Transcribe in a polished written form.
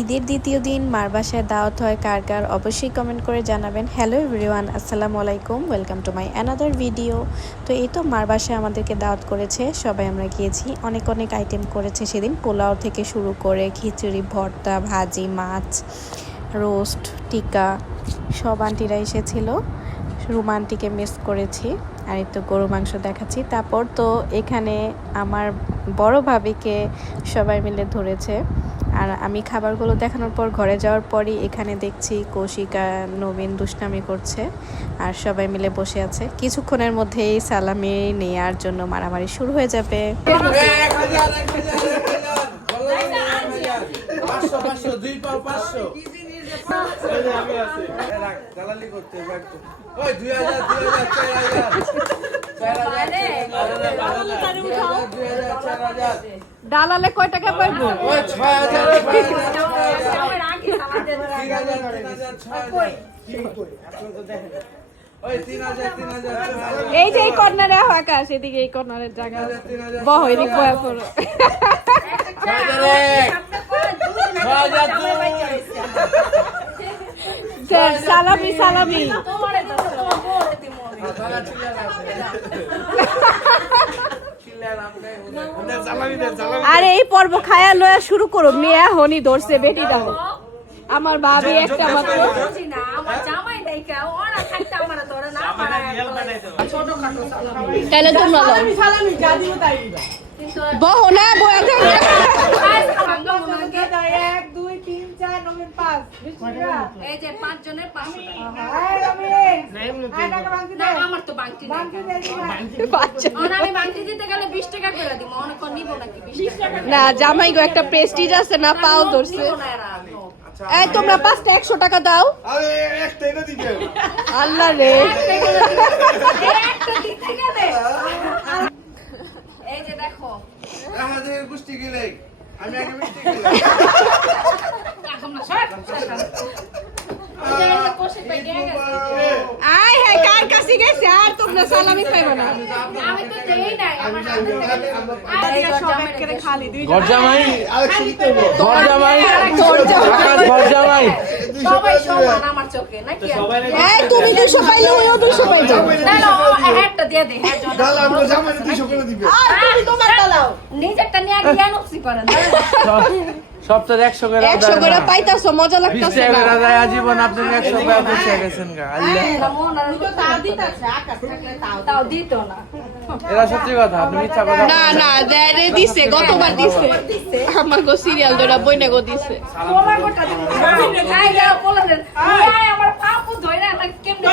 ঈদের দ্বিতীয় দিন মার বাসায় দাওয়াত হয় কার কার অবশ্যই কমেন্ট করে জানাবেন। হ্যালো এভরিওয়ান, আসসালামু আলাইকুম, welcome to my another video. তো এই তো মার বাসায় আমাদেরকে দাওয়াত করেছে, সবাই আমরা গিয়েছি। অনেক অনেক আইটেম করেছে সেদিন, পোলাও থেকে শুরু করে খিচুড়ি, ভর্তা, ভাজি, মাছ, রোস্ট, টিকা, সব আন্টিরা এসেছিল। রুমা আন্টিকে মিস করেছি। আর এই তো গরু মাংস দেখাচ্ছি। তারপর তো এখানে আমার বড় ভাবিকে সবাই মিলে ধরেছে। আর আমি খাবারগুলো দেখানোর পর ঘরে যাওয়ার পরই এখানে দেখছি কৌশিকা নবীন দুষ্টামি করছে আর সবাই মিলে বসে আছে। কিছুক্ষণের মধ্যেই সালামি নেওয়ার জন্য মারামারি শুরু হয়ে যাবে। ডালালে কয় টাকা পাইবো? এই যে এই কর্নারে আকাশ, এদিকে এই কর্নারের জায়গা বহ, এদিক বয়া পড়ো। সালামি সালামি। আরে এই পর্ব খায়া লয়া শুরু করো, মেয়া হনি ধরছে বেটি দাও। আমার ভাবি একটা মাত্র, তাহলে তোমরা বহ না বয়া না জামাই গো, একটা প্রেস্টিজ আছে না, পাও ধরছে। এই তোমরা 5টা 100 টাকা দাও। আল্লাহ রে, এই যে দেখো গুষ্টি গেলে আমি আগে মিষ্টি গেলাম। আয় হ্যাঁ, কার কাছে গেছে আর তোমরা সালামি খাইবা না? আমি তো দেই নাই, আমার হাতে সব একবারে খালি। দুই গরজামাই গরজামাই গরজামাই সবাই সমান আমার চোখে নাকি? এই তুমি 200 পাইলে ওও 200 পাই যাও। না না, একটা দিয়ে দে। হ্যাঁ দাও, আমরা জামাই 200 করে দিবে। আর তুমি তোমার দাও, নিজেরটা নিয়ে জ্ঞান উঠছি করেন। সব তো 100 করে 100 করে পাইতাছো, মজা লাগতাছে না? 20 টাকা যায় জীবন, আপনি 100 টাকা বসে গেছেন গা। আল্লাহ তো তাও দিতাছে, আকাশ থাকলে তাও দিত না। এরা সত্যি কথা, আপনি মিথ্যা কথা। না না, দেরে দিছে, গতবার দিছে। আমার গো সিরিয়াল ধরা বইনা গো দিছে। পোলা গোটা দিন আই যাও, পোলা দেন। আই আমার পাপু ধইরা না কেমনে